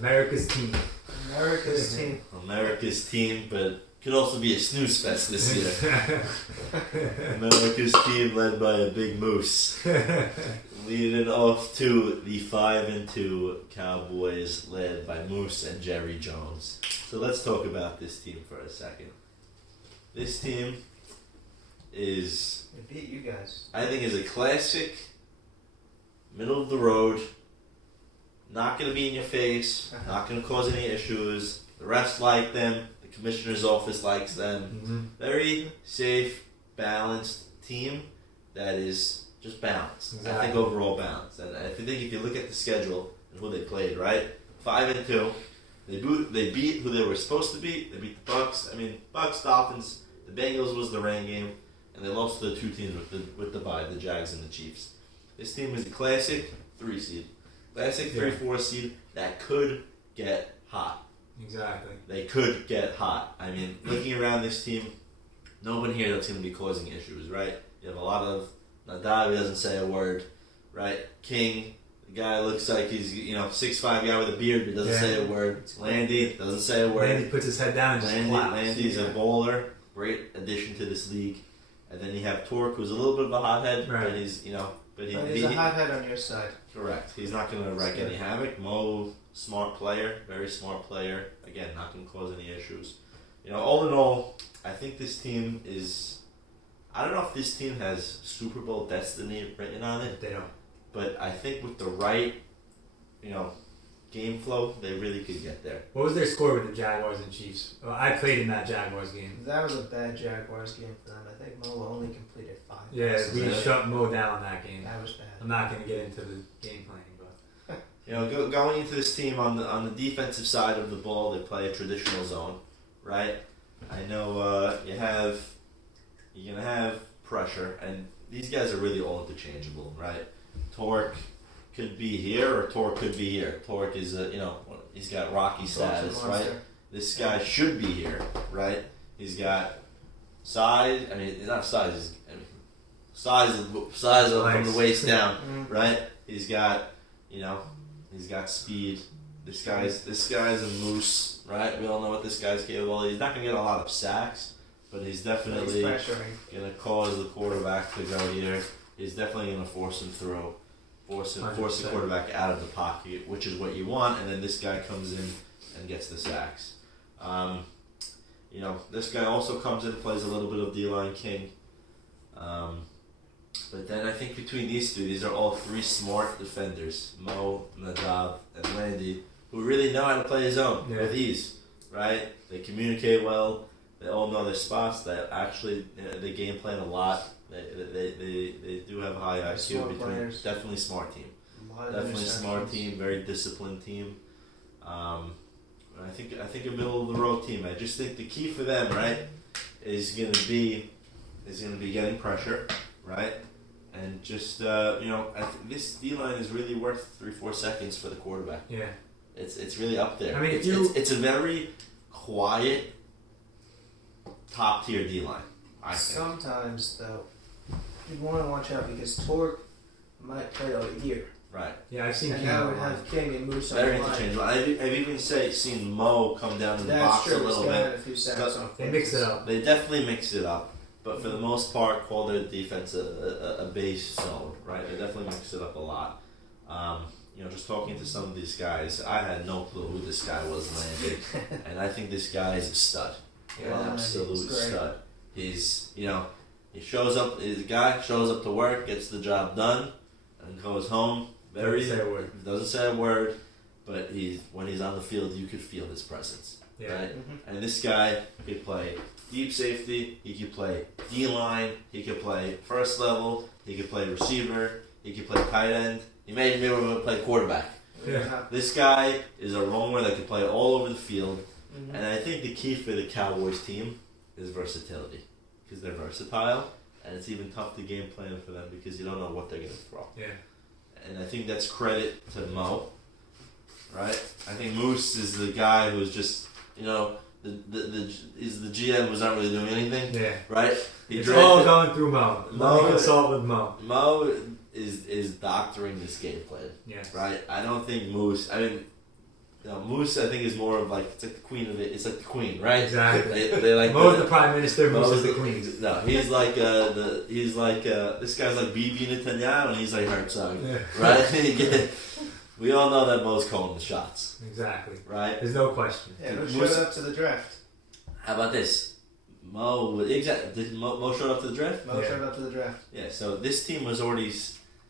America's team. America's team. America's team, but could also be a snooze fest this year. America's team led by a big moose. Leading off to the 5-2 Cowboys led by Moose and Jerry Jones. So let's talk about this team for a second. This team is, They beat you guys. I think, is a classic, middle of the road, not going to be in your face, not going to cause any issues. The refs like them. The commissioner's office likes them. Mm-hmm. Very safe, balanced team that is just balanced. Exactly. I think overall balanced. And I think if you look at the schedule and who they played, right? 5-2. They beat who they were supposed to beat. They beat the Bucks. I mean, Bucks, Dolphins. The Bengals was the rain game, and they lost to the two teams with the bye, the Jags and the Chiefs. This team is a classic 3 seed, classic 3-4 seed that could get hot. Exactly. They could get hot. I mean, looking around this team, no one here that's going to be causing issues, right? You have a lot of Nadav, doesn't say a word, right? King, the guy looks like he's 6'5" guy with a beard, but doesn't say a word. Landy doesn't say a word. Landy puts his head down and just claps. Landy's a bowler, great addition to this league. And then you have Torque, who's a little bit of a hothead, right. but he's he's a hothead on your side. Correct. He's not going to wreak any havoc. Mo, smart player, very smart player. Again, not going to cause any issues. All in all, I think this team is. I don't know if this team has Super Bowl destiny written on it. They don't. But I think with the right, game flow, they really could get there. What was their score with the Jaguars and Chiefs? Well, I played in that Jaguars game. That was a bad Jaguars game for them. I think Mo only completed 5 Yeah, passes. we shut Mo down that game. That was bad. I'm not going to get into the game planning, but Going into this team on the defensive side of the ball, they play a traditional zone, right? I know you're gonna have pressure, and these guys are really all interchangeable, right? Torque could be here, or Torque could be here. Torque is he's got Rocky status, right? This guy should be here, right? He's got size. I mean, not size. Size from the waist down, right? He's got he's got speed. This guy's a moose, right? We all know what this guy's capable of. He's not gonna get a lot of sacks, but he's definitely gonna cause the quarterback to go here. He's definitely gonna force him through, force the quarterback out of the pocket, which is what you want. And then this guy comes in and gets the sacks. This guy also comes in and plays a little bit of D-line king. But then I think between these two, these are all 3 smart defenders, Mo, Nadav, and Landy, who really know how to play his own with ease, right? They communicate well. They all know their spots. They actually they game plan a lot. They do have high IQ between players. Definitely smart team. Definitely smart team. Very disciplined team. I think a middle of the road team. I just think the key for them, right, is gonna be getting pressure, right, and just this D line is really worth 3-4 seconds for the quarterback. yeah, it's really up there. I mean, it's a very quiet top tier D line. I think. Sometimes though, you want to watch out because Torque might play all year. Right. yeah, I've seen. And that would have King and Moose on Very the line. interchangeable. I've even seen Mo come down to the box That's a true. little He's got bit. a few sacks on. They mix it up. They definitely mix it up, but for the most part, call their defense a base zone, right? They definitely mix it up a lot. Just talking to some of these guys, I had no clue who this guy was, Landy, and I think this guy is a stud, an absolute stud. He's he shows up. He's a guy shows up to work, gets the job done, and goes home. Doesn't say a word, but when he's on the field, you could feel his presence. Yeah. Right? And this guy could play deep safety, he could play D-line, he could play first level, he could play receiver, he could play tight end, he may even be able to play quarterback. Yeah. This guy is a roamer that can play all over the field, and I think the key for the Cowboys team is versatility, because they're versatile, and it's even tough to game plan for them because you don't know what they're going to throw. Yeah. And I think that's credit to Mo, right? I think Moose is the guy who's just, is the GM who's not really doing anything, Yeah. right? It's all going through Mo. Mo consult with Mo. Mo is doctoring this game plan, Yes. right? I don't think Moose. I mean, Moose, I think, is more of like it's like the queen of it. It's like the queen, right? Exactly. They like Mo's the prime minister, Moose is the Mo's queen. No, he's like this guy's like Bibi Netanyahu, and he's like Herzog, Yeah. right? We all know that Mo's calling the shots, Exactly. right? There's no question. Yeah, who Moose- showed up to the draft? How about this? Did Mo showed up to the draft? Mo Yeah. showed up to the draft. Yeah. So this team was already.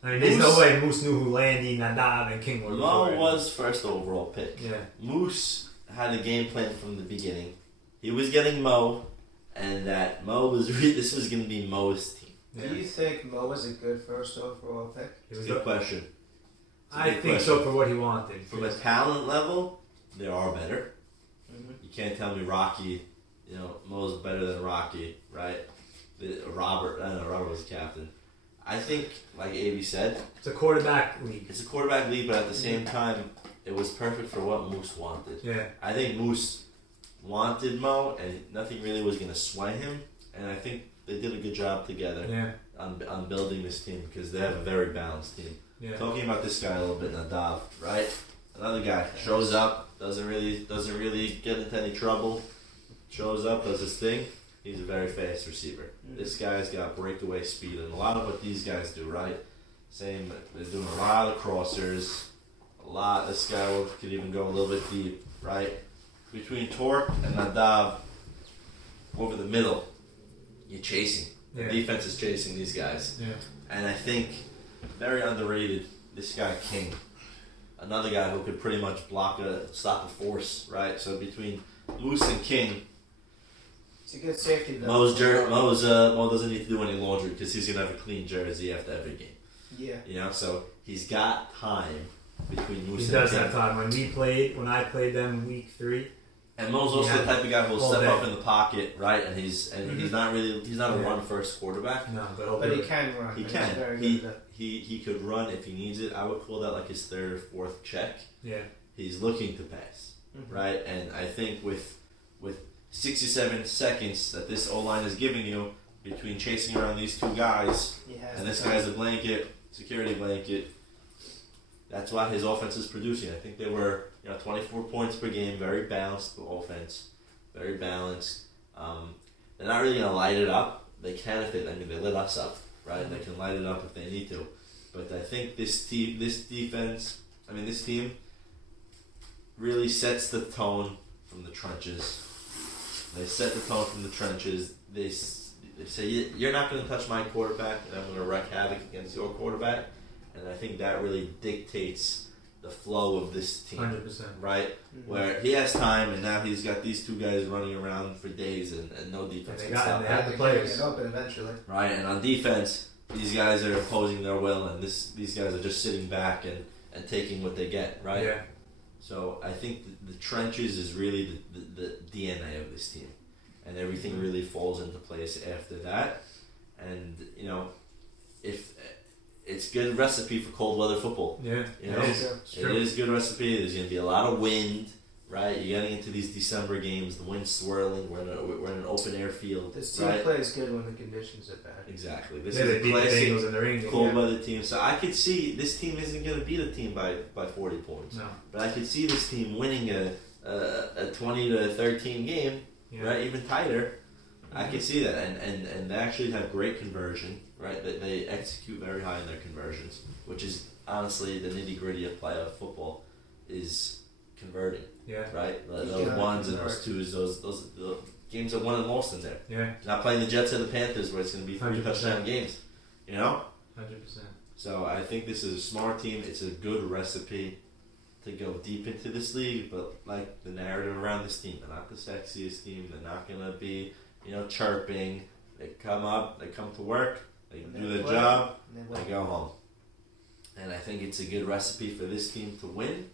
I mean, there's no Moose- way Moose knew who Landy, Nadav, and King were. Mo before. was first overall pick. Yeah. Moose had a game plan from the beginning. He was getting Mo, and that Mo was this was going to be Mo's team. Yeah. Do you think Mo was a good first overall pick? It It's was a good question. It's a I good think question. so for what he wanted. From a talent level, they are better. Mm-hmm. You can't tell me Rocky, Mo's better than Rocky, right? Robert was the captain. I think, like Avi said, It's a quarterback league. it's a quarterback league, but at the same time, it was perfect for what Moose wanted. Yeah. I think Moose wanted Mo, and nothing really was going to sway him. And I think they did a good job together Yeah. on building this team because they have a very balanced team. Yeah. Talking about this guy a little bit, Nadav, right? Another guy shows up, doesn't really get into any trouble. Shows up, does his thing. He's a very fast receiver. This guy's got breakaway speed, and a lot of what these guys do, right? Same, they're doing a lot of crossers. This guy could even go a little bit deep, right? Between Torque and Nadav, over the middle, you're chasing. Yeah. The defense is chasing these guys. Yeah. And I think, very underrated, this guy King. Another guy who could pretty much stop a force, right? So between Moose and King, It's a good safety. Mo doesn't need to do any laundry because he's gonna have a clean jersey after every game. Yeah. So he's got time between Moose He and does King. have time. When I played them week 3, And Mo's also the type of guy who will all step day. up in the pocket, right? And he's not a Yeah. run first quarterback. no, but he'll But do he it. can run. He He's can. very good at that. He could run if he needs it. I would call that like his third or fourth check. Yeah. He's looking to pass, Mhm. right? And I think with 67 seconds that this O-line is giving you between chasing around these two guys, He has and the this time. guy's a blanket, security blanket, that's why his offense is producing. I think they were 24 points per game, very balanced offense, very balanced. They're not really going to light it up. They can if they lit us up, right? They can light it up if they need to. But I think this team really sets the tone from the trenches. They set the tone from the trenches. They say, you're not going to touch my quarterback, and I'm going to wreak havoc against your quarterback. And I think that really dictates the flow of this team, 100%. right? Mhm. Where he has time, and now he's got these two guys running around for days, and no defense And they can got- stop they that. have the They're players. getting open eventually. Right, and on defense, these guys are imposing their will, and these guys are just sitting back and taking what they get, right? Yeah. So I think the trenches is really the DNA of this team, and everything really falls into place after that. And if it's good recipe for cold weather football, Yeah. You know? It is. Yeah. It's it true. is good recipe. There's going to be a lot of wind, right? You're getting into these December games, the wind's swirling. We're in an open air field, This team right? plays good when the conditions are bad. Exactly. This Yeah, they is a beat the classic Bengals in the ring. cold Yeah. weather team. So I could see this team isn't going to beat a team by 40 points. No. But I could see this team winning a 20 to 13 game, Yeah. right? Even tighter. I could see that, and they actually have great conversion, right? They execute very high in their conversions, which is honestly the nitty gritty of playoff football, is converting, Yeah. right? You Those cannot ones and convert. those twos, those the games are won and lost in there. Yeah. You're not playing the Jets or the Panthers where it's going to be 3 100%. touchdown games, 100%. So I think this is a smart team. It's a good recipe to go deep into this league, but like the narrative around this team, they're not the sexiest team. They're not gonna be, chirping. They come up, they come to work, they And do they their play, job, and they go home. And I think it's a good recipe for this team to win.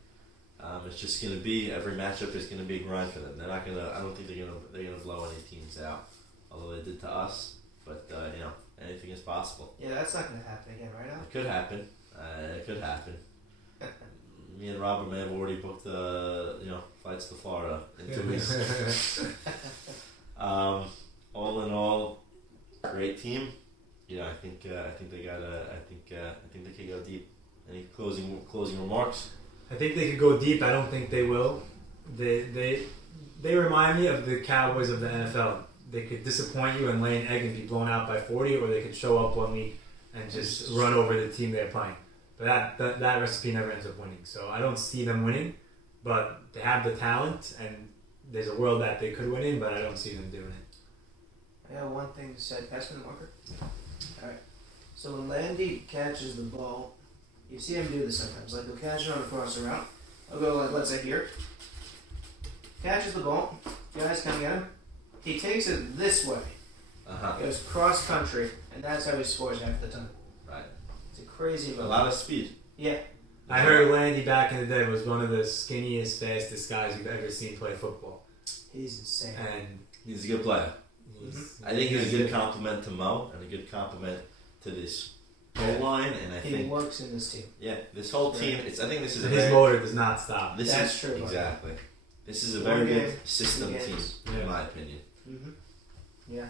It's just gonna be every matchup is gonna be a grind for them. They're not gonna. I don't think they're gonna blow any teams out, although they did to us. But anything is possible. Yeah, that's not going to happen again, right now. It could happen. It could happen. Me and Robert may have already booked flights to Florida in 2 weeks. All in all, great team. I think they got. I think they can go deep. Any closing remarks? I think they could go deep. I don't think they will. They remind me of the Cowboys of the NFL. They could disappoint you and lay an egg and be blown out by 40, or they could show up one week and just run over the team they're playing. But that recipe never ends up winning. So I don't see them winning, but they have the talent, and there's a world that they could win in, but I don't see them doing it. I got one thing to say. Pass me the marker. Alright. So when Landy catches the ball, you see him do this sometimes. Like he'll catch it on a crosser route. I'll go like, let's say here. Catches the ball. Guys coming at him. He takes it this way. Goes cross country, and that's how he scores half the time. Right. It's a crazy move. A lot of speed. Yeah. I heard Landy back in the day was one of the skinniest, fastest guys you've ever seen play football. He's insane. And He's a good player. I think he's a good good compliment to Mo and a good compliment to this goal line. And I He think works in this team. this whole team. I think this is a his very, motor does not stop. this That's is true. exactly. This is a One very game, good system 2 team, games. in my opinion. Yeah.